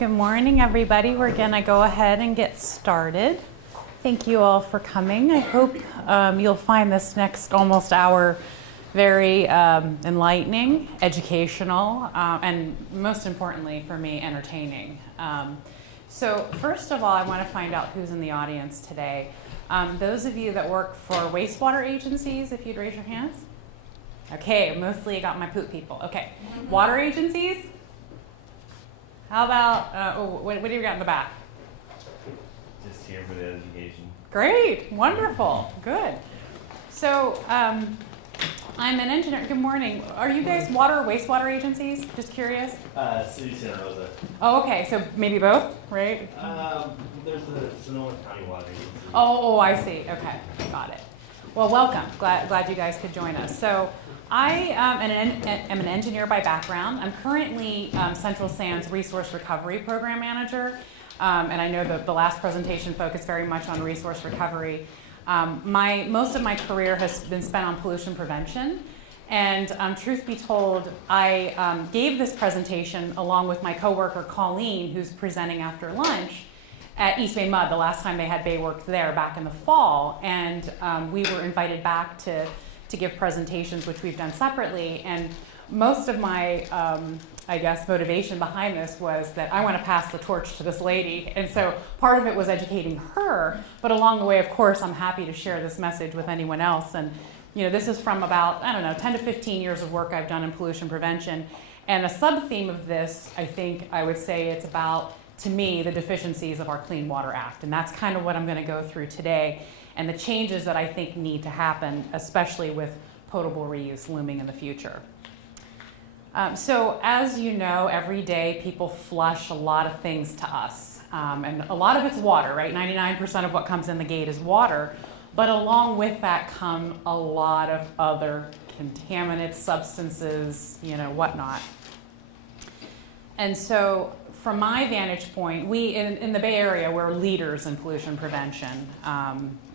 Good morning, everybody. We're going to go ahead and get started. Thank you all for coming. I hope you'll find this next almost hour very enlightening, educational, and most importantly for me, entertaining. So first of all, I want to find out who's in the audience today. Those of you that work for wastewater agencies, if you'd raise your hands. Okay, mostly I got my poop people. Okay, water agencies? How about, what do you got in the back? Just here for the education. Great, wonderful, good. So I'm an engineer. Good morning. Are you guys water or wastewater agencies? Just curious. City Santa Rosa. Oh, okay, so maybe both, right? There's the Sonoma County Water Agency. Oh, I see. Okay, got it. Well, welcome. Glad you guys could join us. So I am an engineer by background. I'm currently Central Sands Resource Recovery Program Manager, and I know that the last presentation focused very much on resource recovery. Most of my career has been spent on pollution prevention, and truth be told, I gave this presentation along with my coworker Colleen, who's presenting after lunch, at East Bay Mud the last time they had BAYWORK there back in the fall, and we were invited back to give presentations, which we've done separately. And most of my, I guess, motivation behind this was that I want to pass the torch to this lady. And so part of it was educating her, but along the way, of course, I'm happy to share this message with anyone else. And you know, this is from about, I don't know, 10 to 15 years of work I've done in pollution prevention. And a sub-theme of this, I think I would say it's about, to me, the deficiencies of our Clean Water Act. And that's kind of what I'm going to go through today, and the changes that I think need to happen, especially with potable reuse looming in the future. So as you know, every day people flush a lot of things to us. And a lot of it's water, right? 99% of what comes in the gate is water. But along with that come a lot of other contaminants, substances, you know, whatnot. And so from my vantage point, we in the Bay Area, we're leaders in pollution prevention.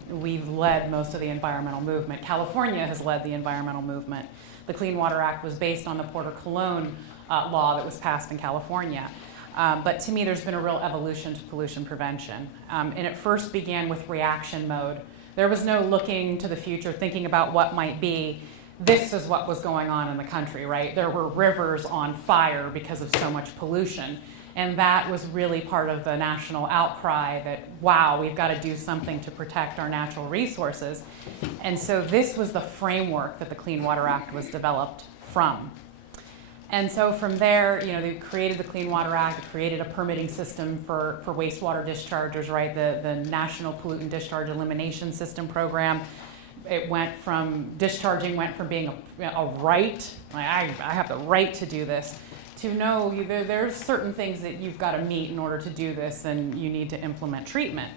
We've led most of the environmental movement. California has led the environmental movement. The Clean Water Act was based on the Porter Cologne law that was passed in California. But to me, there's been a real evolution to pollution prevention. And it first began with reaction mode. There was no looking to the future, thinking about what might be. This is what was going on in the country, right? There were rivers on fire because of so much pollution. And that was really part of the national outcry that, wow, we've got to do something to protect our natural resources. And so this was the framework that the Clean Water Act was developed from. And so from there, you know, they created the Clean Water Act, created a permitting system for wastewater dischargers, right? The National Pollutant Discharge Elimination System program. It went from being a right, like I have the right to do this, to know there's certain things that you've got to meet in order to do this, and you need to implement treatment.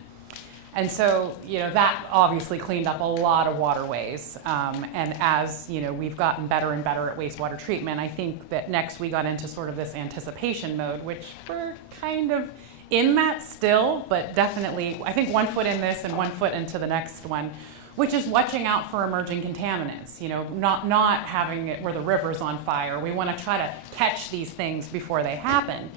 And so, you know, that obviously cleaned up a lot of waterways. And as, you know, we've gotten better and better at wastewater treatment, I think that next we got into sort of this anticipation mode, which we're kind of in that still, but definitely, I think 1 foot in this and 1 foot into the next one, which is watching out for emerging contaminants, you know, not having it where the river's on fire. We want to try to catch these things before they happen.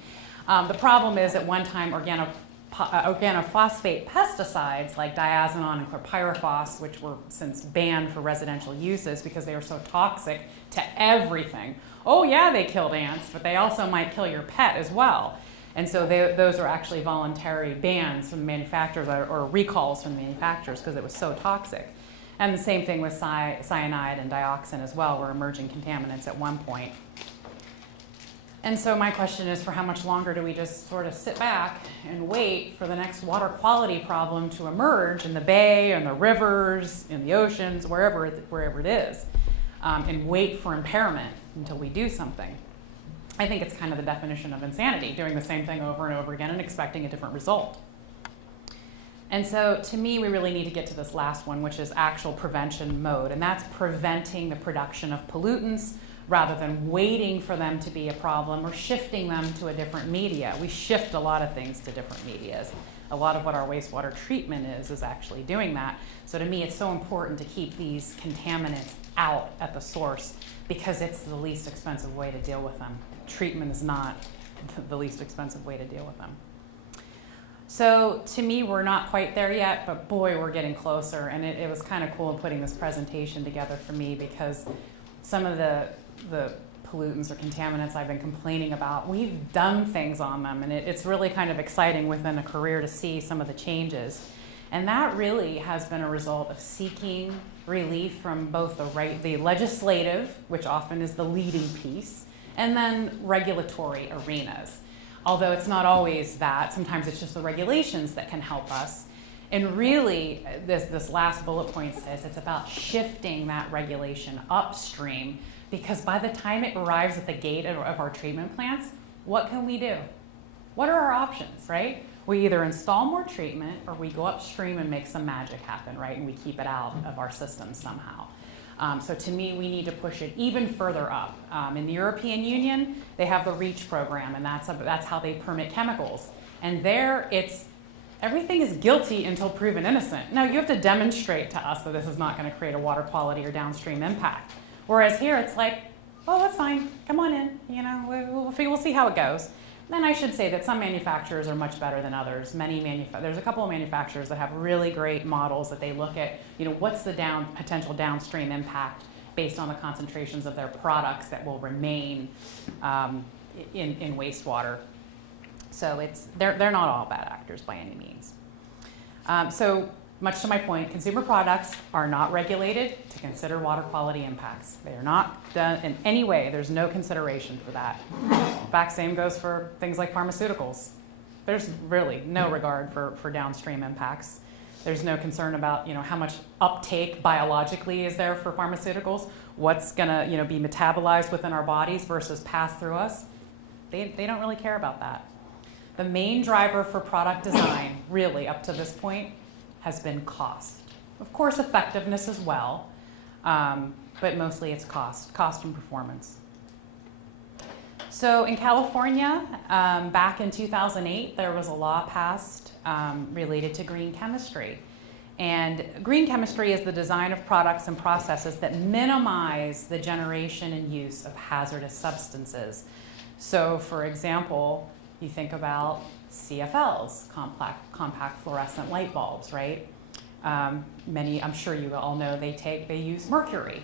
The problem is at one time organophosphate pesticides like diazinon and chlorpyrifos, which were since banned for residential uses because they were so toxic to everything. Oh yeah, they killed ants, but they also might kill your pet as well. And so those are actually voluntary bans from the manufacturers or recalls from the manufacturers because it was so toxic. And the same thing with cyanide and dioxin as well were emerging contaminants at one point. And so my question is, for how much longer do we just sort of sit back and wait for the next water quality problem to emerge in the bay, in the rivers, in the oceans, wherever it is, and wait for impairment until we do something? I think it's kind of the definition of insanity, doing the same thing over and over again and expecting a different result. And so to me, we really need to get to this last one, which is actual prevention mode. And that's preventing the production of pollutants rather than waiting for them to be a problem or shifting them to a different media. We shift a lot of things to different medias. A lot of what our wastewater treatment is actually doing that. So to me, it's so important to keep these contaminants out at the source because it's the least expensive way to deal with them. Treatment is not the least expensive way to deal with them. So to me, we're not quite there yet, but boy, we're getting closer. And it was kind of cool putting this presentation together for me, because some of the pollutants or contaminants I've been complaining about, we've done things on them, and it's really kind of exciting within a career to see some of the changes. And that really has been a result of seeking relief from both the legislative, which often is the leading piece, and then regulatory arenas. Although it's not always that, sometimes it's just the regulations that can help us. And really, this last bullet point says it's about shifting that regulation upstream, because by the time it arrives at the gate of our treatment plants, what can we do? What are our options, right? We either install more treatment or we go upstream and make some magic happen, right? And we keep it out of our systems somehow. So to me, we need to push it even further up. In the European Union, they have the REACH program, and that's how they permit chemicals. And there, everything is guilty until proven innocent. No, you have to demonstrate to us that this is not going to create a water quality or downstream impact. Whereas here, it's like, oh, that's fine. Come on in. You know, we'll see how it goes. Then I should say that some manufacturers are much better than others. There's a couple of manufacturers that have really great models that they look at, you know, what's the potential downstream impact based on the concentrations of their products that will remain in wastewater. So they're not all bad actors by any means. So much to my point, consumer products are not regulated to consider water quality impacts. They are not done in any way. There's no consideration for that. In fact, same goes for things like pharmaceuticals. There's really no regard for downstream impacts. There's no concern about, you know, how much uptake biologically is there for pharmaceuticals, what's gonna, you know, be metabolized within our bodies versus pass through us. They don't really care about that. The main driver for product design, really up to this point, has been cost. Of course, effectiveness as well, but mostly it's cost and performance. So in California, back in 2008, there was a law passed related to green chemistry. And green chemistry is the design of products and processes that minimize the generation and use of hazardous substances. So for example, you think about CFLs, compact fluorescent light bulbs, right? I'm sure you all know they use mercury.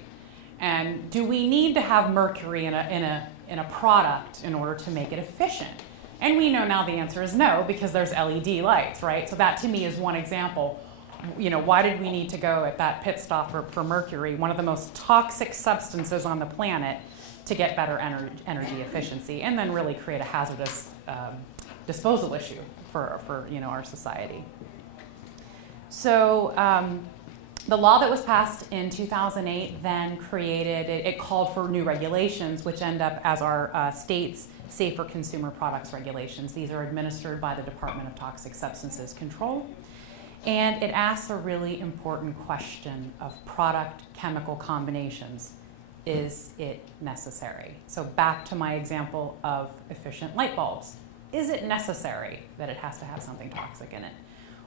And do we need to have mercury in a product in order to make it efficient? And we know now the answer is no, because there's LED lights, right? So that to me is one example. You know, why did we need to go at that pit stop for mercury, one of the most toxic substances on the planet, to get better energy efficiency, and then really create a hazardous disposal issue for you know, our society. So the law that was passed in 2008 then it called for new regulations, which end up as our state's safer consumer products regulations. These are administered by the Department of Toxic Substances Control. And it asks a really important question of product chemical combinations. Is it necessary? So back to my example of efficient light bulbs. Is it necessary that it has to have something toxic in it?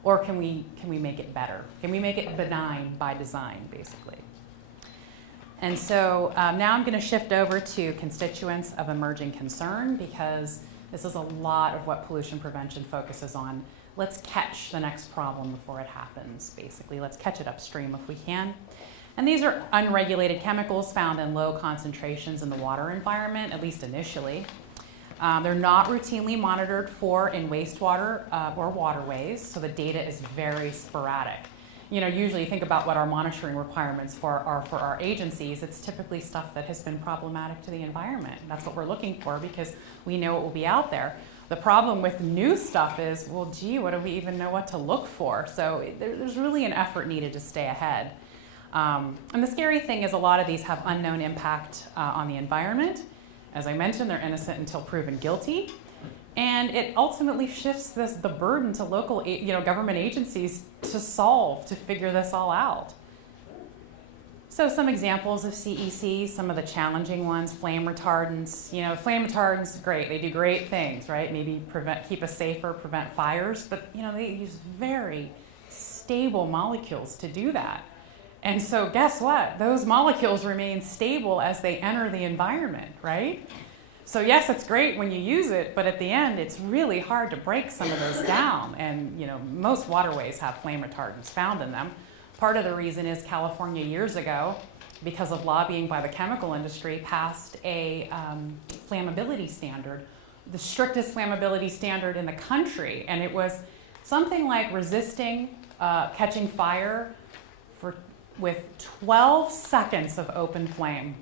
Or can we make it better? Can we make it benign by design, basically? And so now I'm going to shift over to constituents of emerging concern, because this is a lot of what pollution prevention focuses on. Let's catch the next problem before it happens, basically. Let's catch it upstream if we can. And these are unregulated chemicals found in low concentrations in the water environment, at least initially. They're not routinely monitored for in wastewater or waterways, so the data is very sporadic. You know, usually you think about what our monitoring requirements are for our agencies. It's typically stuff that has been problematic to the environment. That's what we're looking for, because we know it will be out there. The problem with new stuff is, well, gee, what do we even know what to look for? So there's really an effort needed to stay ahead. And the scary thing is a lot of these have unknown impact on the environment. As I mentioned, they're innocent until proven guilty. And it ultimately shifts the burden to local government agencies to figure this all out. So some examples of CEC, some of the challenging ones, flame retardants. You know, flame retardants, great, they do great things, right? Maybe keep us safer, prevent fires, but you know, they use very stable molecules to do that. And so guess what? Those molecules remain stable as they enter the environment, right? So yes, it's great when you use it, but at the end, it's really hard to break some of those down. And most waterways have flame retardants found in them. Part of the reason is California years ago, because of lobbying by the chemical industry, passed a flammability standard, the strictest flammability standard in the country. And it was something like resisting catching fire with 12 seconds of open flame.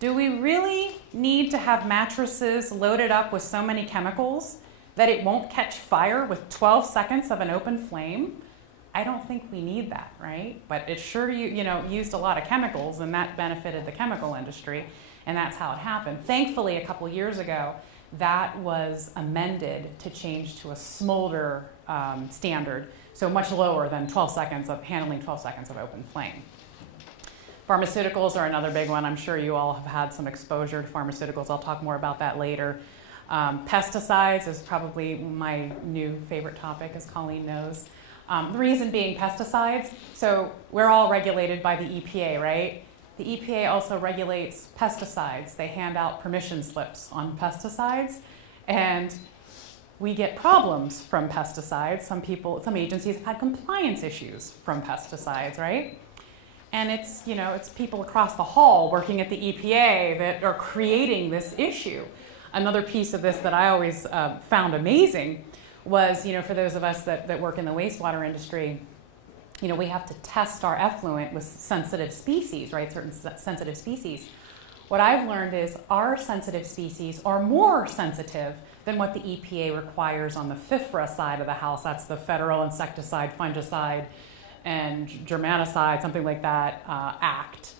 Do we really need to have mattresses loaded up with so many chemicals that it won't catch fire with 12 seconds of an open flame? I don't think we need that, right? But it sure used a lot of chemicals, and that benefited the chemical industry, and that's how it happened. Thankfully, a couple years ago, that was amended to change to a smolder standard, so much lower than 12 seconds of handling 12 seconds of open flame. Pharmaceuticals are another big one. I'm sure you all have had some exposure to pharmaceuticals. I'll talk more about that later. Pesticides is probably my new favorite topic, as Colleen knows. The reason being pesticides. So we're all regulated by the EPA, right? The EPA also regulates pesticides. They hand out permission slips on pesticides, and we get problems from pesticides. Some agencies have had compliance issues from pesticides, right? And it's people across the hall working at the EPA that are creating this issue. Another piece of this that I always found amazing was, for those of us that work in the wastewater industry, we have to test our effluent with sensitive species, right? Certain sensitive species. What I've learned is our sensitive species are more sensitive than what the EPA requires on the FIFRA side of the house. That's the Federal Insecticide, Fungicide, and Germanicide, something like that, Act.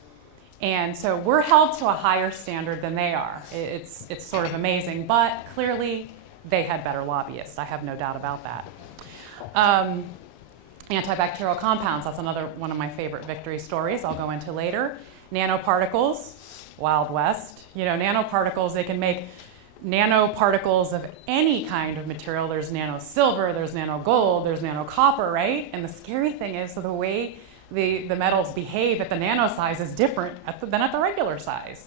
And so we're held to a higher standard than they are. It's sort of amazing, but clearly they had better lobbyists. I have no doubt about that. Antibacterial compounds, that's another one of my favorite victory stories I'll go into later. Nanoparticles, Wild West. Nanoparticles, they can make nanoparticles of any kind of material. There's nano silver, there's nano gold, there's nano copper, right? And the scary thing is the way the metals behave at the nano size is different than at the regular size.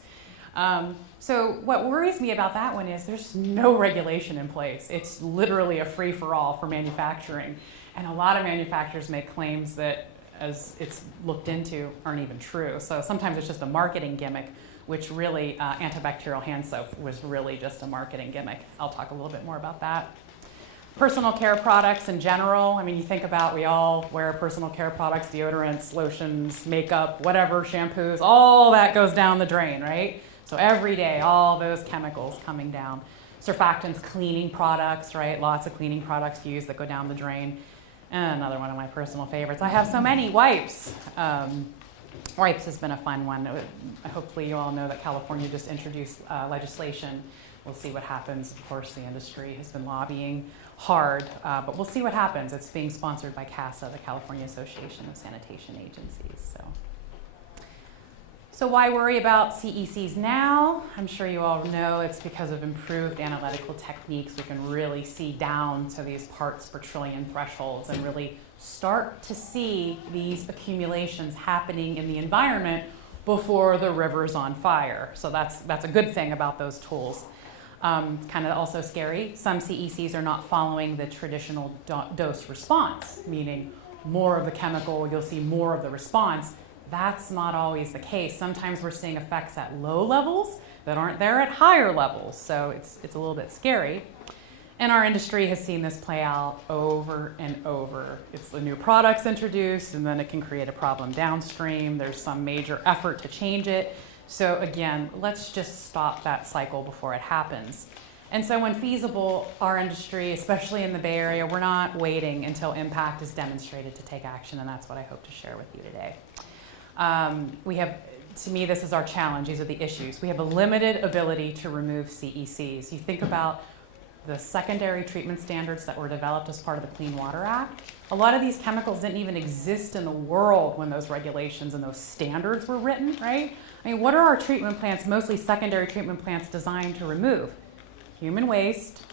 So what worries me about that one is there's no regulation in place. It's literally a free-for-all for manufacturing. And a lot of manufacturers make claims that, as it's looked into, aren't even true. So sometimes it's just a marketing gimmick, which really, antibacterial hand soap was really just a marketing gimmick. I'll talk a little bit more about that. Personal care products in general. You think about, we all wear personal care products, deodorants, lotions, makeup, whatever, shampoos, all that goes down the drain, right? So every day, all those chemicals coming down. Surfactants, cleaning products, right? Lots of cleaning products used that go down the drain. And another one of my personal favorites. I have so many, wipes. Wipes has been a fun one. Hopefully you all know that California just introduced legislation. We'll see what happens. Of course, the industry has been lobbying hard, but we'll see what happens. It's being sponsored by CASA, the California Association of Sanitation Agencies. So why worry about CECs now? I'm sure you all know it's because of improved analytical techniques. We can really see down to these parts per trillion thresholds and really start to see these accumulations happening in the environment before the river's on fire. So that's a good thing about those tools. Kind of also scary, some CECs are not following the traditional dose response, meaning more of the chemical, you'll see more of the response. That's not always the case. Sometimes we're seeing effects at low levels that aren't there at higher levels. So it's a little bit scary. And our industry has seen this play out over and over. It's the new products introduced, and then it can create a problem downstream. There's some major effort to change it. So again, let's just stop that cycle before it happens. And so when feasible, our industry, especially in the Bay Area, we're not waiting until impact is demonstrated to take action, and that's what I hope to share with you today. To me, this is our challenge. These are the issues. We have a limited ability to remove CECs. You think about the secondary treatment standards that were developed as part of the Clean Water Act. A lot of these chemicals didn't even exist in the world when those regulations and those standards were written, right? What are our treatment plants, mostly secondary treatment plants, designed to remove? Human waste,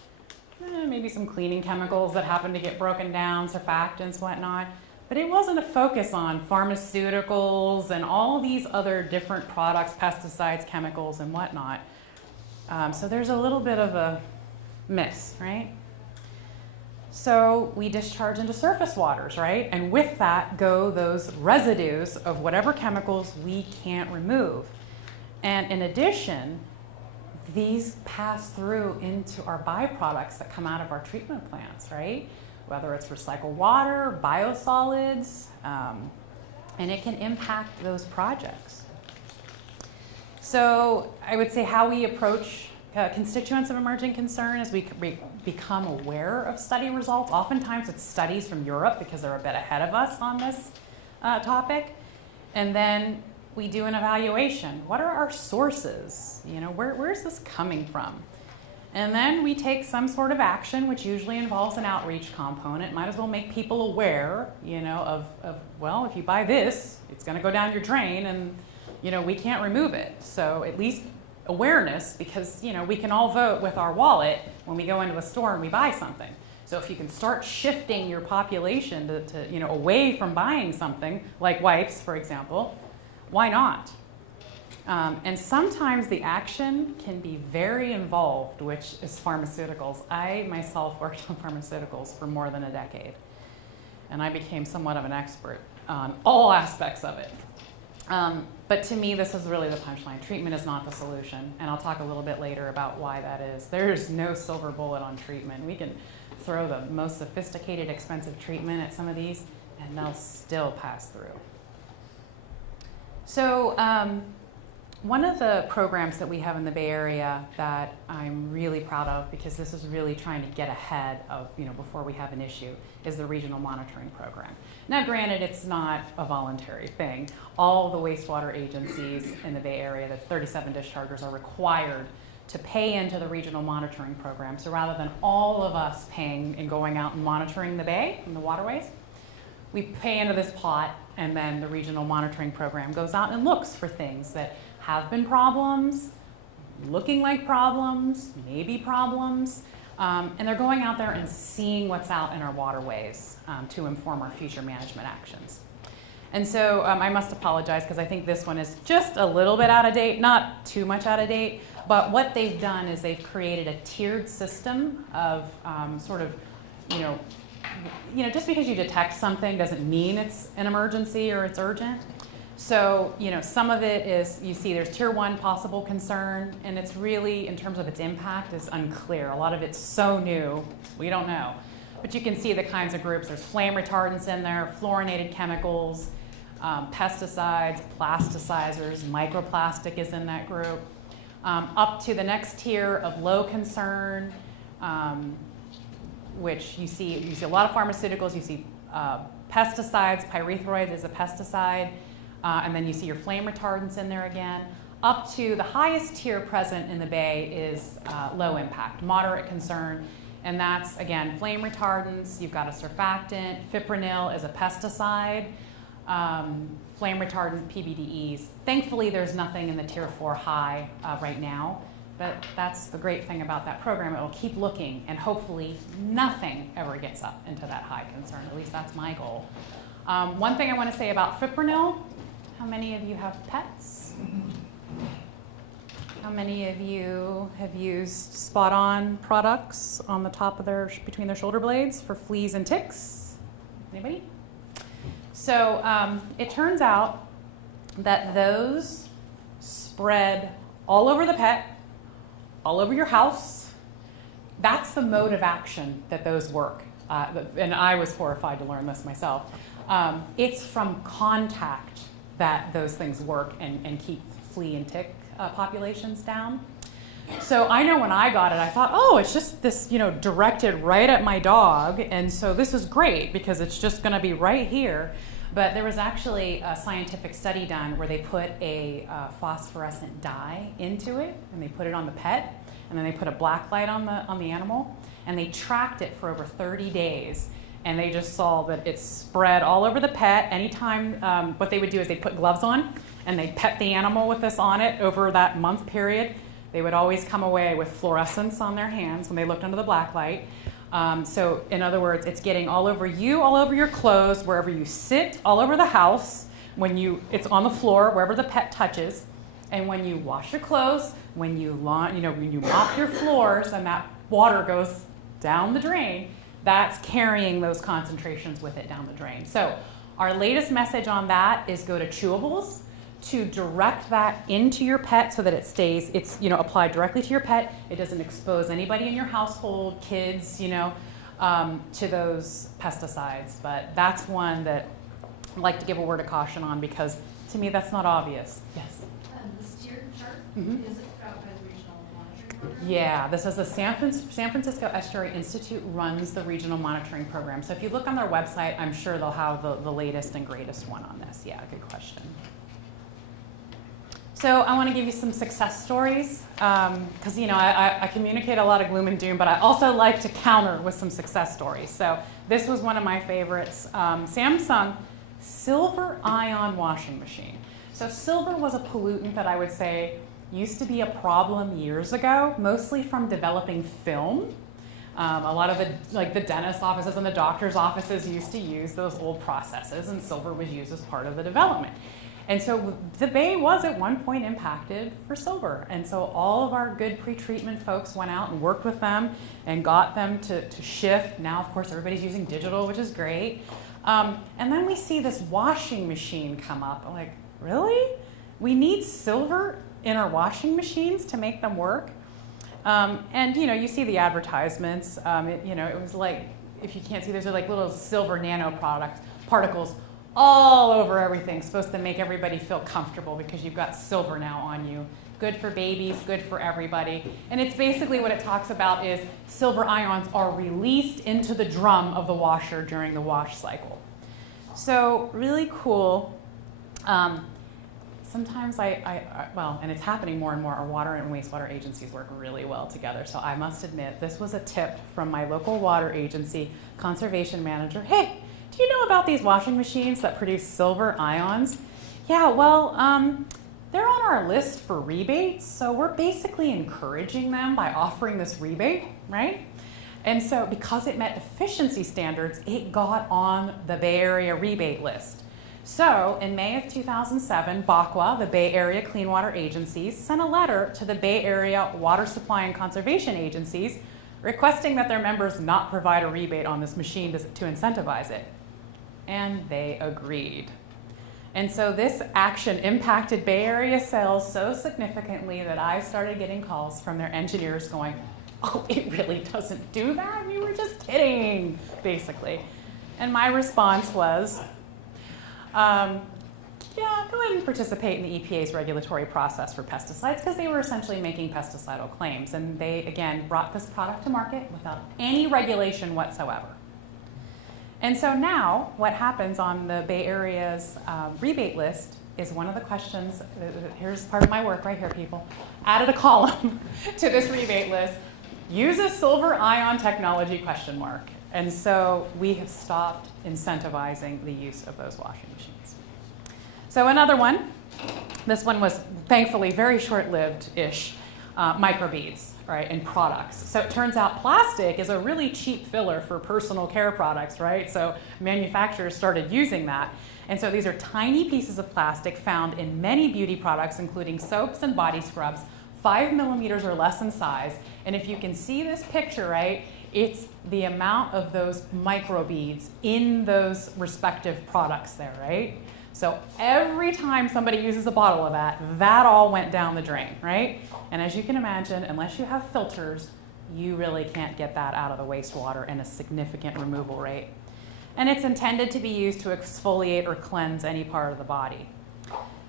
maybe some cleaning chemicals that happen to get broken down, surfactants, whatnot. But it wasn't a focus on pharmaceuticals and all these other different products, pesticides, chemicals, and whatnot. So there's a little bit of a miss, right? So we discharge into surface waters, right? And with that go those residues of whatever chemicals we can't remove. And in addition, these pass through into our byproducts that come out of our treatment plants, right? Whether it's recycled water, biosolids, and it can impact those projects. So I would say how we approach constituents of emerging concern is we become aware of study results. Oftentimes it's studies from Europe because they're a bit ahead of us on this topic. And then we do an evaluation. What are our sources? You know, where's this coming from? And then we take some sort of action, which usually involves an outreach component. Might as well make people aware, you know, of well, if you buy this, it's going to go down your drain, and you know, we can't remove it. So at least awareness, because you know, we can all vote with our wallet when we go into a store and we buy something. So if you can start shifting your population to you know, away from buying something like wipes, for example, why not? And sometimes the action can be very involved, which is pharmaceuticals. I myself worked on pharmaceuticals for more than a decade, and I became somewhat of an expert on all aspects of it. But to me, this is really the punchline. Treatment is not the solution, and I'll talk a little bit later about why that is. There's no silver bullet on treatment. We can throw the most sophisticated, expensive treatment at some of these, and they'll still pass through. So one of the programs that we have in the Bay Area that I'm really proud of, because this is really trying to get ahead of, you know, before we have an issue, is the regional monitoring program. Now, granted, it's not a voluntary thing. All the wastewater agencies in the Bay Area, the 37 dischargers, are required to pay into the regional monitoring program. So rather than all of us paying and going out and monitoring the bay and the waterways, we pay into this pot, and then the regional monitoring program goes out and looks for things that have been problems, looking like problems, maybe problems, and they're going out there and seeing what's out in our waterways to inform our future management actions. And so I must apologize because I think this one is just a little bit out of date, not too much out of date, but what they've done is they've created a tiered system of sort of, you know, just because you detect something doesn't mean it's an emergency or it's urgent. So, you know, some of it is, you see there's tier 1 possible concern, and it's really, in terms of its impact, is unclear. A lot of it's so new, we don't know. But you can see the kinds of groups. There's flame retardants in there, fluorinated chemicals, pesticides, plasticizers, microplastic is in that group. Up to the next tier of low concern, which you see a lot of pharmaceuticals. You see pesticides, pyrethroids is a pesticide. And then you see your flame retardants in there again. Up to the highest tier present in the Bay is low impact, moderate concern. And that's, again, flame retardants. You've got a surfactant. Fipronil is a pesticide. Flame retardant, PBDEs. Thankfully, there's nothing in the tier 4 high right now. But that's the great thing about that program. It will keep looking, and hopefully nothing ever gets up into that high concern. At least that's my goal. One thing I want to say about fipronil. How many of you have pets? How many of you have used spot-on products on the top of between their shoulder blades for fleas and ticks? Anybody? So it turns out that those spread all over the pet, all over your house. That's the mode of action that those work. And I was horrified to learn this myself. It's from contact that those things work and keep flea and tick populations down. So I know when I got it, I thought, oh, it's just this, you know, directed right at my dog, and so this is great because it's just going to be right here. But there was actually a scientific study done where they put a phosphorescent dye into it, and they put it on the pet, and then they put a black light on the animal, and they tracked it for over 30 days. And they just saw that it spread all over the pet. Anytime, what they would do is they'd put gloves on and they'd pet the animal with this on it over that month period. They would always come away with fluorescence on their hands when they looked under the black light. So in other words, it's getting all over you, all over your clothes, wherever you sit, all over the house. It's on the floor, wherever the pet touches. And when you wash your clothes, when you mop your floors and that water goes down the drain, that's carrying those concentrations with it down the drain. So our latest message on that is go to chewables to direct that into your pet so that it's applied directly to your pet. It doesn't expose anybody in your household, kids, to those pesticides. But that's one that I'd like to give a word of caution on because to me that's not obvious. Yes? The steer chart, Mhm. is it out by the regional monitoring program? Yeah, this is the San Francisco Estuary Institute runs the regional monitoring program. So if you look on their website, I'm sure they'll have the latest and greatest one on this. Yeah, good question. So I want to give you some success stories because I communicate a lot of gloom and doom, but I also like to counter with some success stories. So this was one of my favorites, Samsung silver ion washing machine. So silver was a pollutant that I would say used to be a problem years ago, mostly from developing film. A lot of the dentist offices and the doctor's offices used to use those old processes, and silver was used as part of the development. And so the Bay was at one point impacted for silver. And so all of our good pretreatment folks went out and worked with them and got them to shift. Now, of course, everybody's using digital, which is great. And then we see this washing machine come up. I'm like, really? We need silver in our washing machines to make them work? And you see the advertisements. It was like, if you can't see, those are like little silver nano particles all over everything, supposed to make everybody feel comfortable because you've got silver now on you. Good for babies, good for everybody. And it's basically what it talks about is silver ions are released into the drum of the washer during the wash cycle. So really cool. Sometimes and it's happening more and more, our water and wastewater agencies work really well together. So I must admit, this was a tip from my local water agency conservation manager. Hey, do you know about these washing machines that produce silver ions? Yeah, well, they're on our list for rebates, so we're basically encouraging them by offering this rebate, right? And so because it met efficiency standards, it got on the Bay Area rebate list. So in May of 2007, BACWA, the Bay Area Clean Water Agencies, sent a letter to the Bay Area Water Supply and Conservation Agencies requesting that their members not provide a rebate on this machine to incentivize it. And they agreed. And so this action impacted Bay Area sales so significantly that I started getting calls from their engineers going, oh, it really doesn't do that? We were just kidding, basically. And my response was, yeah, go ahead and participate in the EPA's regulatory process for pesticides because they were essentially making pesticidal claims. And they, again, brought this product to market without any regulation whatsoever. And so now what happens on the Bay Area's rebate list is one of the questions, here's part of my work right here, people, added a column to this rebate list, use a silver ion technology ? And so we have stopped incentivizing the use of those washing machines. So another one, this one was thankfully very short-lived-ish, microbeads, right, and products. So it turns out plastic is a really cheap filler for personal care products, right? So manufacturers started using that. And so these are tiny pieces of plastic found in many beauty products, including soaps and body scrubs, 5 millimeters or less in size. And if you can see this picture, right, it's the amount of those microbeads in those respective products there, right? So every time somebody uses a bottle of that, that all went down the drain, right? And as you can imagine, unless you have filters, you really can't get that out of the wastewater in a significant removal rate. And it's intended to be used to exfoliate or cleanse any part of the body.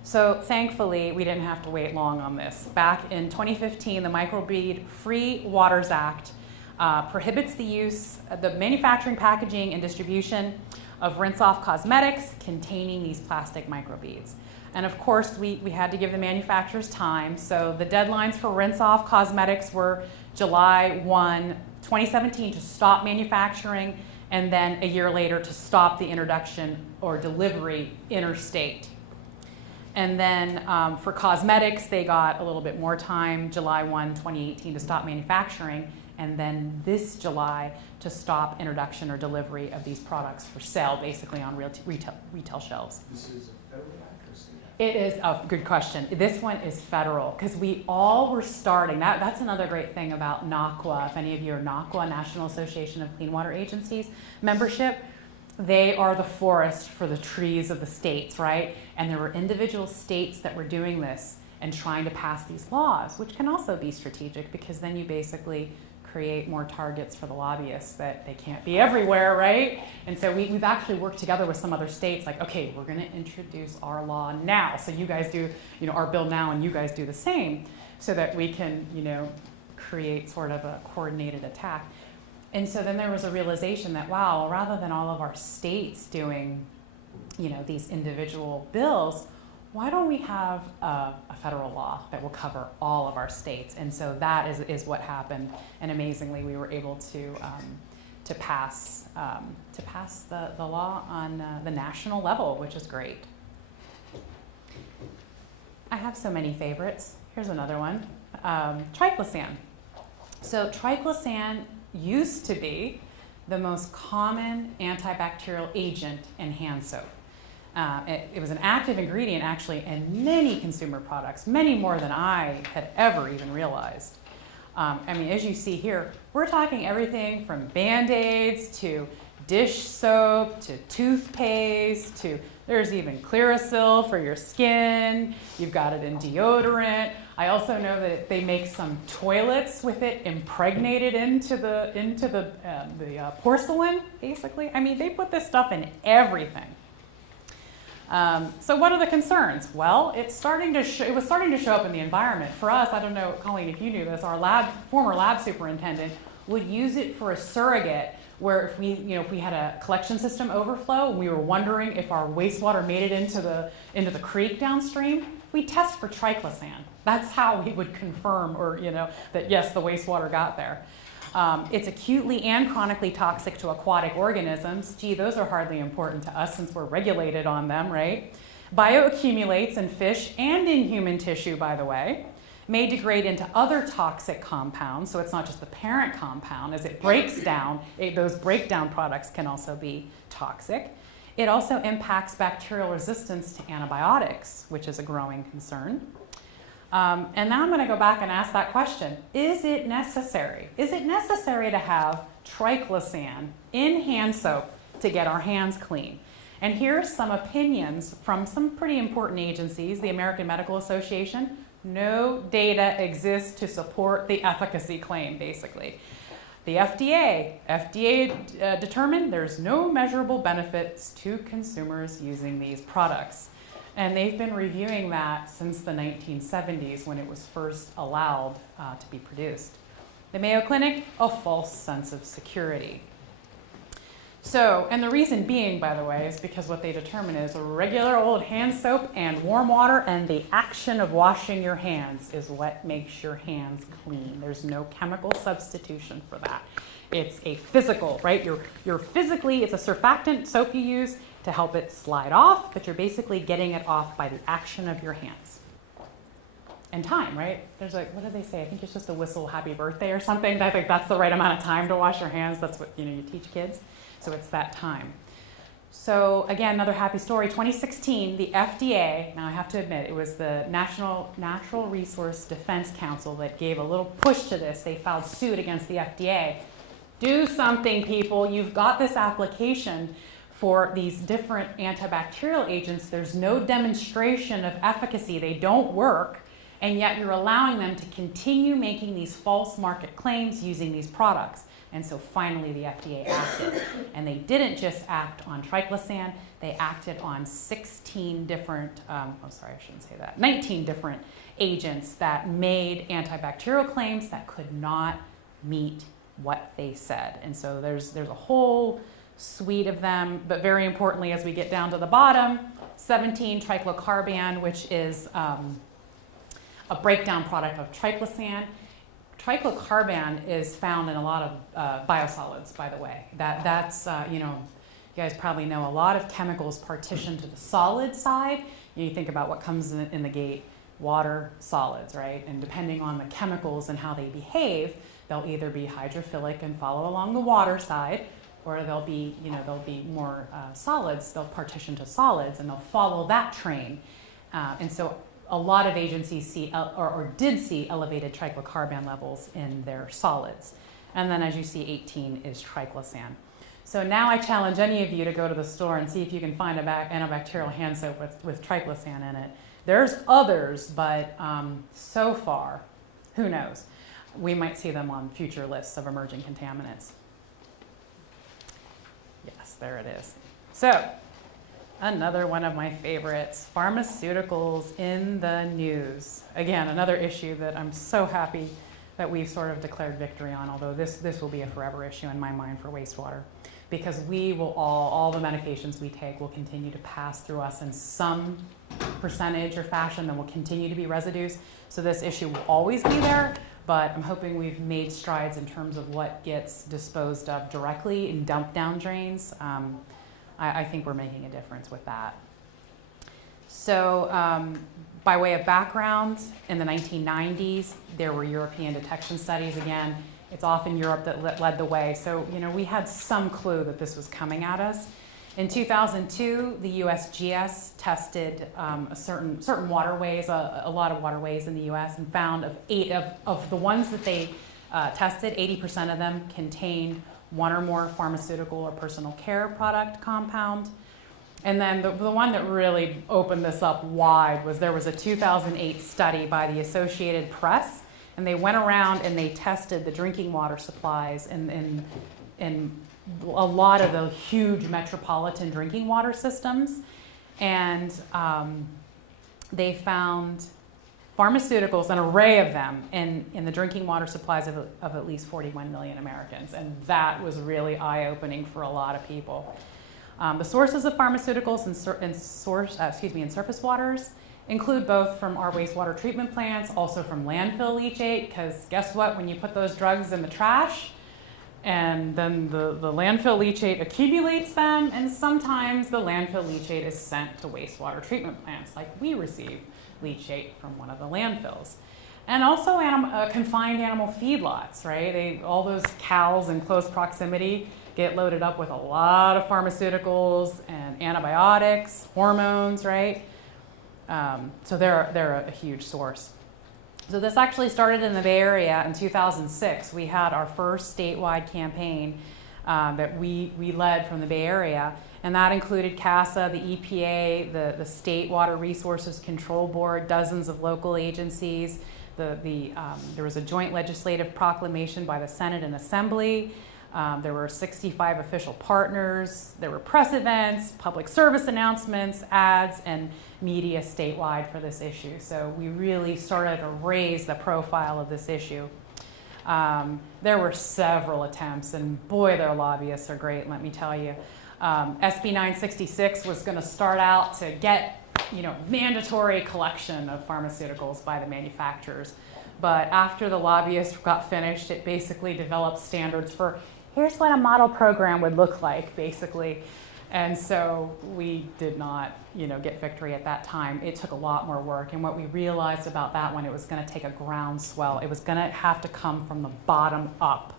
So thankfully, we didn't have to wait long on this. Back in 2015, the Microbead Free Waters Act prohibits the use, the manufacturing, packaging, and distribution of rinse-off cosmetics containing these plastic microbeads. And of course, we had to give the manufacturers time. So the deadlines for rinse-off cosmetics were July 1, 2017 to stop manufacturing, and then a year later to stop the introduction or delivery interstate. And then for cosmetics, they got a little bit more time, July 1, 2018 to stop manufacturing, and then this July to stop introduction or delivery of these products for sale, basically on retail shelves. This is a federal act or state act? It is a good question. This one is federal because we all were starting. That's another great thing about NAQA. If any of you are NAQA, National Association of Clean Water Agencies membership, they are the forest for the trees of the states, right? And there were individual states that were doing this and trying to pass these laws, which can also be strategic because then you basically create more targets for the lobbyists that they can't be everywhere, right? And so we've actually worked together with some other states like, okay, we're gonna introduce our law now. So you guys do, our bill now and you guys do the same so that we can, create sort of a coordinated attack. And so then there was a realization that, wow, rather than all of our states doing, these individual bills, why don't we have a federal law that will cover all of our states? And so that is what happened. And amazingly, we were able to pass the law on the national level, which is great. I have so many favorites. Here's another one, triclosan. So triclosan used to be the most common antibacterial agent in hand soap. It was an active ingredient actually in many consumer products, many more than I had ever even realized. As you see here, we're talking everything from Band-Aids to dish soap to toothpaste to there's even Clearasil for your skin. You've got it in deodorant. I also know that they make some toilets with it impregnated into the porcelain, basically. They put this stuff in everything. So what are the concerns? Well, it was starting to show up in the environment. For us, I don't know, Colleen, if you knew this, our former lab superintendent would use it for a surrogate where if we had a collection system overflow and we were wondering if our wastewater made it into the creek downstream, we'd test for triclosan. That's how we would confirm that yes, the wastewater got there. It's acutely and chronically toxic to aquatic organisms. Gee, those are hardly important to us since we're regulated on them, right? Bioaccumulates in fish and in human tissue, by the way. May degrade into other toxic compounds, so it's not just the parent compound. As it breaks down, those breakdown products can also be toxic. It also impacts bacterial resistance to antibiotics, which is a growing concern. And now I'm going to go back and ask that question. Is it necessary? Is it necessary to have triclosan in hand soap to get our hands clean? And here's some opinions from some pretty important agencies. The American Medical Association, no data exists to support the efficacy claim, basically. The FDA determined there's no measurable benefits to consumers using these products. And they've been reviewing that since the 1970s when it was first allowed to be produced. The Mayo Clinic, a false sense of security. So, and the reason being, by the way, is because what they determine is a regular old hand soap and warm water and the action of washing your hands is what makes your hands clean. There's no chemical substitution for that. It's a physical, right? You're physically, it's a surfactant soap you use to help it slide off, but you're basically getting it off by the action of your hands. And time, right? There's what did they say? I think you're supposed to whistle happy birthday or something. I think that's the right amount of time to wash your hands. That's what you teach kids. So it's that time. So again, another happy story. 2016, the FDA, now I have to admit, it was the National Natural Resource Defense Council that gave a little push to this. They filed suit against the FDA. Do something, people. You've got this application for these different antibacterial agents. There's no demonstration of efficacy. They don't work. And yet you're allowing them to continue making these false market claims using these products. And so finally the FDA acted. And they didn't just act on triclosan, they acted on 16 different, 19 different agents that made antibacterial claims that could not meet what they said. And so there's a whole suite of them, but very importantly, as we get down to the bottom, 17 triclocarban, which is a breakdown product of triclosan. Triclocarban is found in a lot of biosolids, by the way. That's you guys probably know a lot of chemicals partition to the solid side. You think about what comes in the gate, water, solids, right? And depending on the chemicals and how they behave, they'll either be hydrophilic and follow along the water side, or they'll be more solids. They'll partition to solids and they'll follow that train. And so a lot of agencies see or did see elevated triclocarban levels in their solids. And then as you see, 18 is triclosan. So now I challenge any of you to go to the store and see if you can find an antibacterial hand soap with triclosan in it. There's others, but so far, who knows? We might see them on future lists of emerging contaminants. Yes, there it is. So, another one of my favorites, pharmaceuticals in the news. Again, another issue that I'm so happy that we've sort of declared victory on, although this will be a forever issue in my mind for wastewater, because we will all the medications we take will continue to pass through us in some percentage or fashion. There will continue to be residues, so this issue will always be there, but I'm hoping we've made strides in terms of what gets disposed of directly in dump down drains. I think we're making a difference with that. So by way of background, in the 1990s, there were European detection studies. Again, it's often Europe that led the way. So, we had some clue that this was coming at us. In 2002, the USGS tested certain waterways, a lot of waterways in the US, and found of the ones that they tested, 80% of them contained one or more pharmaceutical or personal care product compound. And then the one that really opened this up wide was there was a 2008 study by the Associated Press, and they went around and they tested the drinking water supplies in a lot of the huge metropolitan drinking water systems. And they found pharmaceuticals, an array of them, in the drinking water supplies of at least 41 million Americans. And that was really eye-opening for a lot of people. The sources of pharmaceuticals in surface waters include both from our wastewater treatment plants, also from landfill leachate, because guess what? When you put those drugs in the trash, and then the landfill leachate accumulates them, and sometimes the landfill leachate is sent to wastewater treatment plants, like we receive leachate from one of the landfills. And also confined animal feedlots, right? All those cows in close proximity get loaded up with a lot of pharmaceuticals and antibiotics, hormones, right? So they're a huge source. So this actually started in the Bay Area in 2006. We had our first statewide campaign that we led from the Bay Area, and that included CASA, the EPA, the State Water Resources Control Board, dozens of local agencies. There was a joint legislative proclamation by the Senate and Assembly. There were 65 official partners. There were press events, public service announcements, ads, and media statewide for this issue. So we really started to raise the profile of this issue. There were several attempts, and boy, their lobbyists are great, let me tell you. SB 966 was going to start out to get, mandatory collection of pharmaceuticals by the manufacturers. But after the lobbyists got finished, it basically developed standards for here's what a model program would look like, basically. And so we did not, get victory at that time. It took a lot more work. And what we realized about that one, it was going to take a groundswell. It was going to have to come from the bottom up.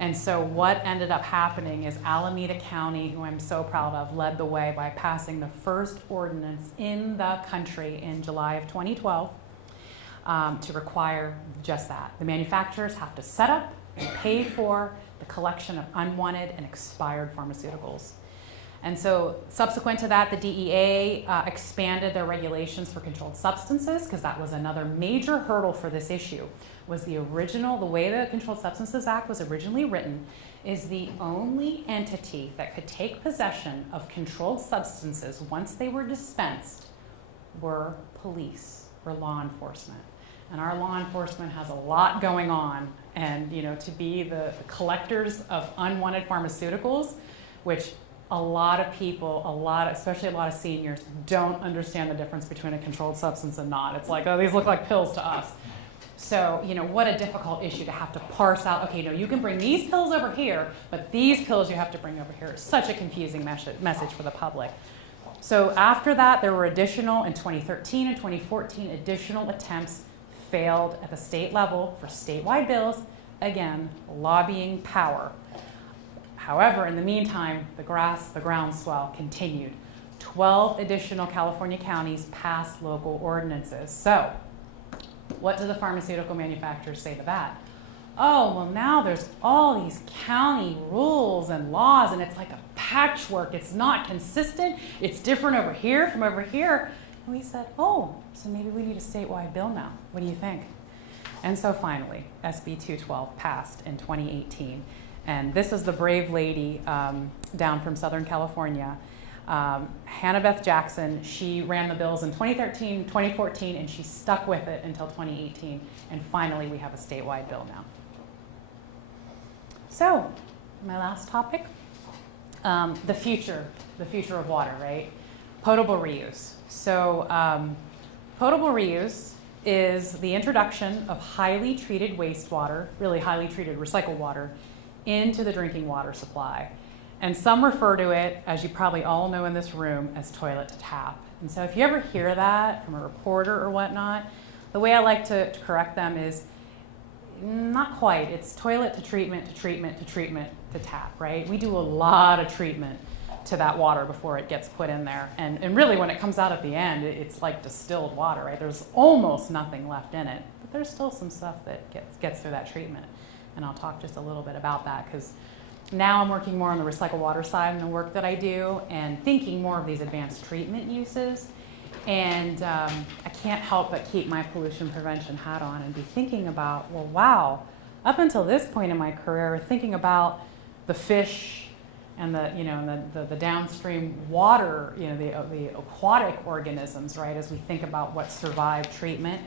And so what ended up happening is Alameda County, who I'm so proud of, led the way by passing the first ordinance in the country in July of 2012 to require just that. The manufacturers have to set up and pay for the collection of unwanted and expired pharmaceuticals. And so subsequent to that, the DEA expanded their regulations for controlled substances, because that was another major hurdle for this issue. Was the way the Controlled Substances Act was originally written is the only entity that could take possession of controlled substances once they were dispensed were police or law enforcement. And our law enforcement has a lot going on. And to be the collectors of unwanted pharmaceuticals, which a lot of people, especially a lot of seniors, don't understand the difference between a controlled substance and not. It's like, oh, these look like pills to us. So, what a difficult issue to have to parse out, okay, no, you can bring these pills over here, but these pills you have to bring over here. It's such a confusing message for the public. So after that, there were in 2013 and 2014, additional attempts failed at the state level for statewide bills. Again, lobbying power. However, in the meantime, the groundswell continued. 12 additional California counties passed local ordinances. So what do the pharmaceutical manufacturers say to that? Oh, well, now there's all these county rules and laws, and it's like a patchwork. It's not consistent. It's different over here from over here. And we said, oh, so maybe we need a statewide bill now. What do you think? And so finally, SB 212 passed in 2018. And this is the brave lady down from Southern California, Hannah Beth Jackson. She ran the bills in 2013, 2014, and she stuck with it until 2018. And finally, we have a statewide bill now. So, my last topic, the future of water, right? Potable reuse. So, potable reuse is the introduction of highly treated wastewater, really highly treated recycled water, into the drinking water supply. And some refer to it, as you probably all know in this room, as toilet to tap. And so if you ever hear that from a reporter or whatnot, the way I like to correct them is not quite. It's toilet to treatment to treatment to treatment to tap, right? We do a lot of treatment to that water before it gets put in there. And really when it comes out at the end, it's like distilled water, right? There's almost nothing left in it, but there's still some stuff that gets through that treatment. And I'll talk just a little bit about that because now I'm working more on the recycled water side in the work that I do and thinking more of these advanced treatment uses. And I can't help but keep my pollution prevention hat on and be thinking about, well, wow, up until this point in my career, thinking about the fish and the downstream water, the aquatic organisms, right, as we think about what survived treatment.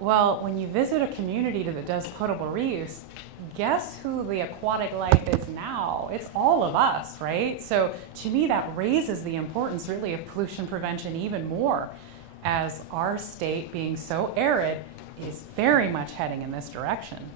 Well, when you visit a community that does potable reuse, guess who the aquatic life is now? It's all of us, right? So to me, that raises the importance really of pollution prevention even more, as our state being so arid is very much heading in this direction.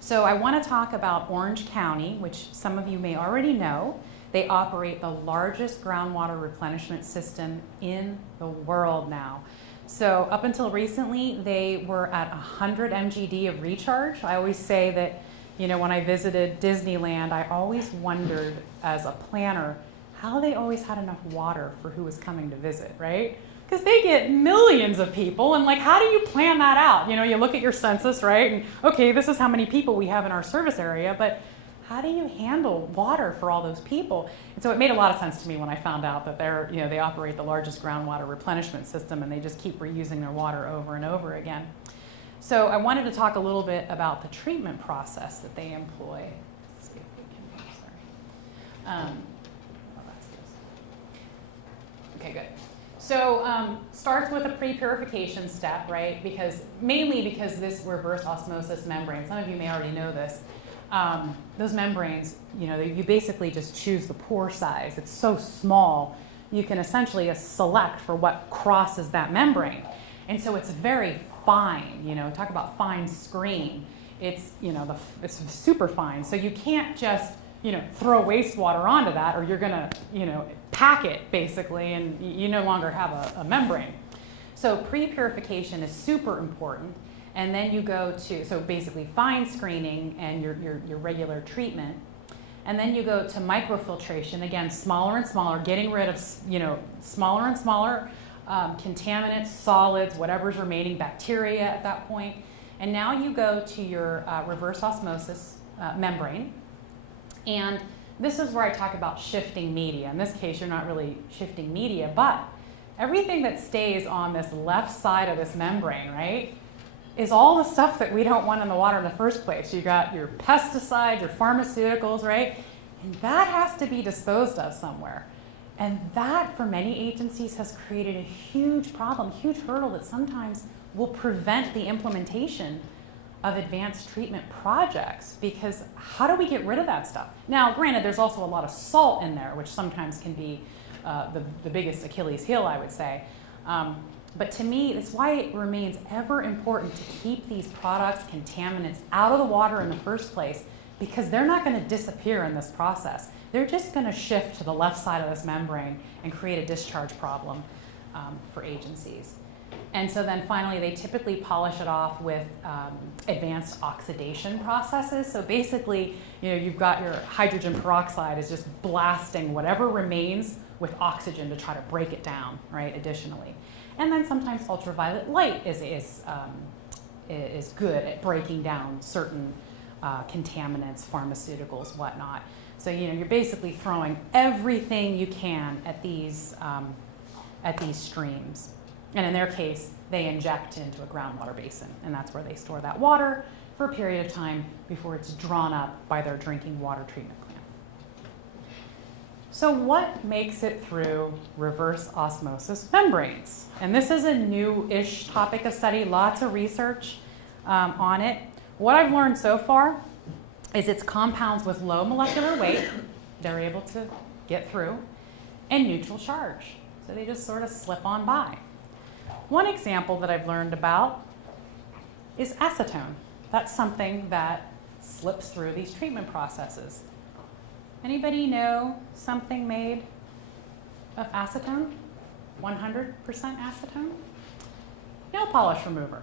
So I want to talk about Orange County, which some of you may already know. They operate the largest groundwater replenishment system in the world now. So up until recently, they were at 100 MGD of recharge. I always say that, when I visited Disneyland, I always wondered as a planner how they always had enough water for who was coming to visit, right? Because they get millions of people, and how do you plan that out? You look at your census, right? And okay, this is how many people we have in our service area, but how do you handle water for all those people? And so it made a lot of sense to me when I found out that they operate the largest groundwater replenishment system and they just keep reusing their water over and over again. So I wanted to talk a little bit about the treatment process that they employ. Let's see if we can, okay, good. So starts with a pre-purification step, right? Mainly because this reverse osmosis membrane, some of you may already know this, those membranes, you basically just choose the pore size. It's so small, you can essentially select for what crosses that membrane. And so it's very fine, talk about fine screen. It's, it's super fine. So you can't just, throw wastewater onto that or you're gonna, pack it basically and you no longer have a membrane. So pre-purification is super important. And then you go to, so basically fine screening and your regular treatment. And then you go to microfiltration, again, smaller and smaller, getting rid of, smaller and smaller contaminants, solids, whatever's remaining, bacteria at that point. And now you go to your reverse osmosis membrane. And this is where I talk about shifting media. In this case, you're not really shifting media, but everything that stays on this left side of this membrane, right, is all the stuff that we don't want in the water in the first place. You got your pesticides, your pharmaceuticals, right? And that has to be disposed of somewhere. And that, for many agencies, has created a huge problem, huge hurdle that sometimes will prevent the implementation of advanced treatment projects, because how do we get rid of that stuff? Now, granted, there's also a lot of salt in there, which sometimes can be the biggest Achilles heel, I would say. But to me, that's why it remains ever important to keep these products, contaminants, out of the water in the first place, because they're not going to disappear in this process. They're just going to shift to the left side of this membrane and create a discharge problem for agencies. And so then finally, they typically polish it off with advanced oxidation processes. So basically, you've got your hydrogen peroxide is just blasting whatever remains with oxygen to try to break it down, right, additionally. And then sometimes ultraviolet light is good at breaking down certain contaminants, pharmaceuticals, whatnot. So, you're basically throwing everything you can at these streams. And in their case, they inject into a groundwater basin, and that's where they store that water for a period of time before it's drawn up by their drinking water treatment plant. So what makes it through reverse osmosis membranes? And this is a new-ish topic of study, lots of research on it. What I've learned so far is it's compounds with low molecular weight, they're able to get through, and neutral charge. So they just sort of slip on by. One example that I've learned about is acetone. That's something that slips through these treatment processes. Anybody know something made of acetone? 100% acetone? Nail polish remover.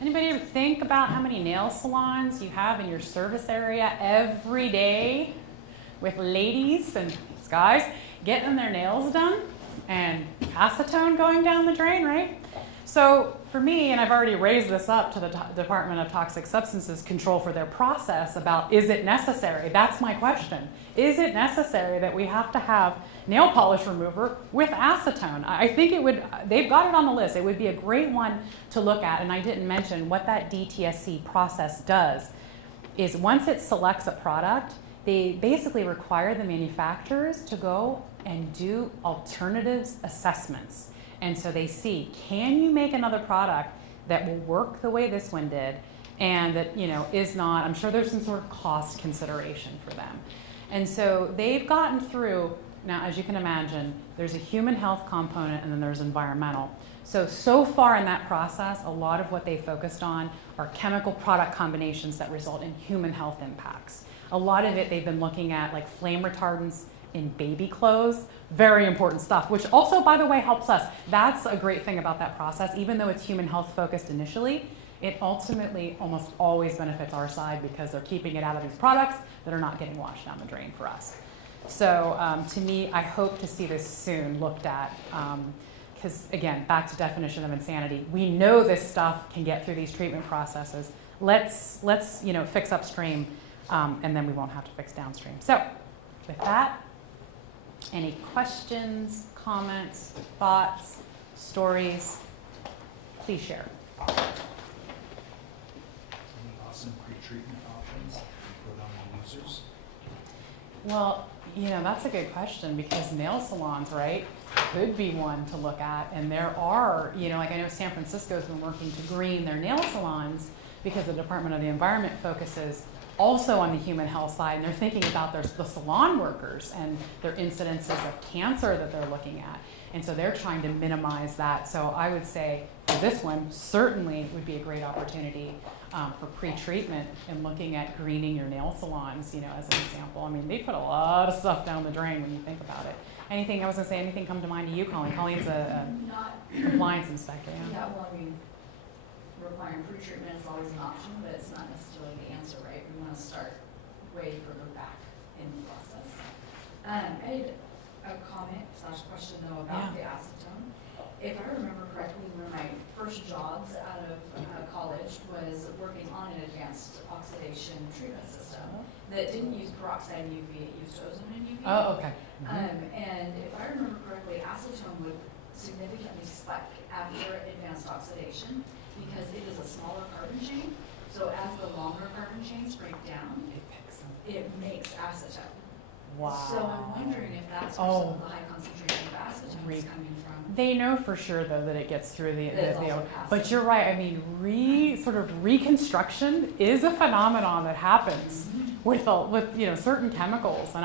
Anybody ever think about how many nail salons you have in your service area every day with ladies and guys getting their nails done and acetone going down the drain, right? So for me, and I've already raised this up to the Department of Toxic Substances Control for their process about, is it necessary? That's my question. Is it necessary that we have to have nail polish remover with acetone? I think it would, they've got it on the list. It would be a great one to look at, and I didn't mention what that DTSC process does is once it selects a product, they basically require the manufacturers to go and do alternatives assessments. And so they see, can you make another product that will work the way this one did and that, is not, I'm sure there's some sort of cost consideration for them. And so they've gotten through, now as you can imagine, there's a human health component and then there's environmental. So far in that process, a lot of what they focused on are chemical product combinations that result in human health impacts. A lot of it they've been looking at like flame retardants in baby clothes, very important stuff, which also, by the way, helps us. That's a great thing about that process. Even though it's human health focused initially, it ultimately almost always benefits our side because they're keeping it out of these products that are not getting washed down the drain for us. So to me, I hope to see this soon looked at because, again, back to definition of insanity. We know this stuff can get through these treatment processes. Let's fix upstream, and then we won't have to fix downstream. So with that, any questions, comments, thoughts, stories? Please share. Any awesome pre-treatment options you put on the users? Well, that's a good question because nail salons, right, could be one to look at. And there are, like I know San Francisco's been working to green their nail salons because the Department of the Environment focuses also on the human health side, and they're thinking about the salon workers and their incidences of cancer that they're looking at. And so they're trying to minimize that. So I would say for this one, certainly would be a great opportunity for pre-treatment and looking at greening your nail salons, as an example. I mean, they put a lot of stuff down the drain when you think about it. Anything come to mind to you, Colleen? Colleen's a compliance inspector. Yeah, well, requiring pre-treatment is always an option, but it's not necessarily the answer, right? We want to start way further back in the process. I had a comment/question though about the acetone. If I remember correctly, one of my first jobs out of college was working on an advanced oxidation treatment system that didn't use peroxide and UV, it used ozone and UV. Oh, okay. And if I remember correctly, acetone would significantly spike after advanced oxidation because it is a smaller carbon chain. So as the longer carbon chains break down, it makes acetone. Wow. So I'm wondering if that's where some of the high concentration of acetone is coming from. They know for sure though that it gets through the also but you're right. I mean, reconstruction is a phenomenon that happens with certain chemicals, and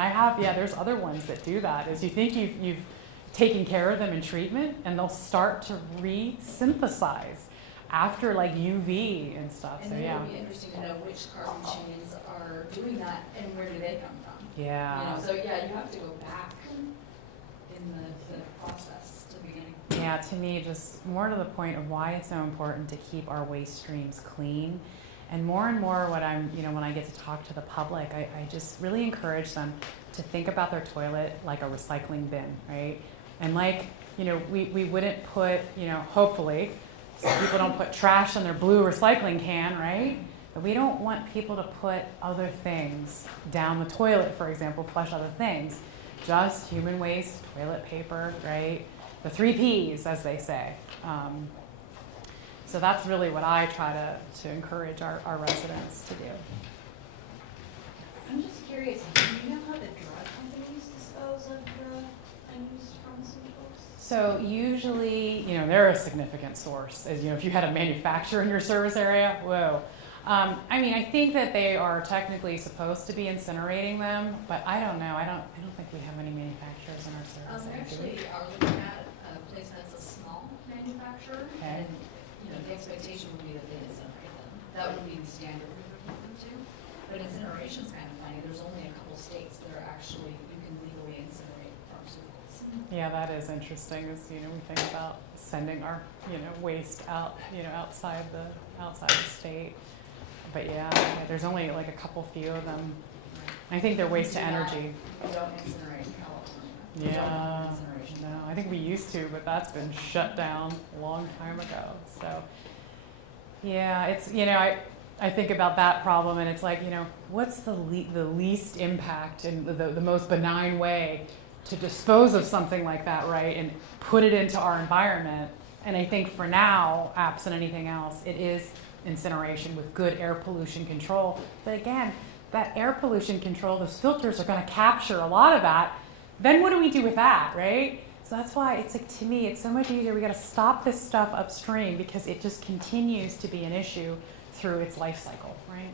there's other ones that do that. Is you think you've taken care of them in treatment, and they'll start to re-synthesize after like UV and stuff. And so then yeah. it would be interesting to know which carbon chains are doing that and where do they come from. Yeah. So yeah, you have to go back in the process to beginning. Yeah, to me, just more to the point of why it's so important to keep our waste streams clean. And more what I'm, when I get to talk to the public, I just really encourage them to think about their toilet like a recycling bin, right? And like, we wouldn't put, hopefully, so people don't put trash in their blue recycling can, right? But we don't want people to put other things down the toilet, for example, flush other things. Just human waste, toilet paper, right? The 3 Ps, as they say. So that's really what I try to encourage our residents to do. I'm just curious, do you know how the drug companies dispose of the unused pharmaceuticals? So usually, they're a significant source. As if you had a manufacturer in your service area, whoa. I think that they are technically supposed to be incinerating them, but I don't know. I don't think we have any manufacturers in our service We area. Do we? actually are looking at a place that's a small manufacturer, Okay. and, the expectation would be that they incinerate them. That would be the standard we would keep them to. But incineration's kind of funny, there's only a couple states that are actually, you can legally incinerate pharmaceuticals. Yeah, that is interesting. Is we think about sending our waste out outside the state. But yeah, there's only like a couple few of them. I think they're waste to energy. We don't incinerate in California. We don't Yeah, have incineration. no, I think we used to, but that's been shut down a long time ago. So, yeah, it's I think about that problem, and it's like what's the least impact and the most benign way to dispose of something like that, right, and put it into our environment. And I think for now, absent anything else, it is incineration with good air pollution control. But again, that air pollution control, those filters are going to capture a lot of that. Then what do we do with that, right? So that's why it's like, to me, it's so much easier. We got to stop this stuff upstream because it just continues to be an issue through its life cycle, right?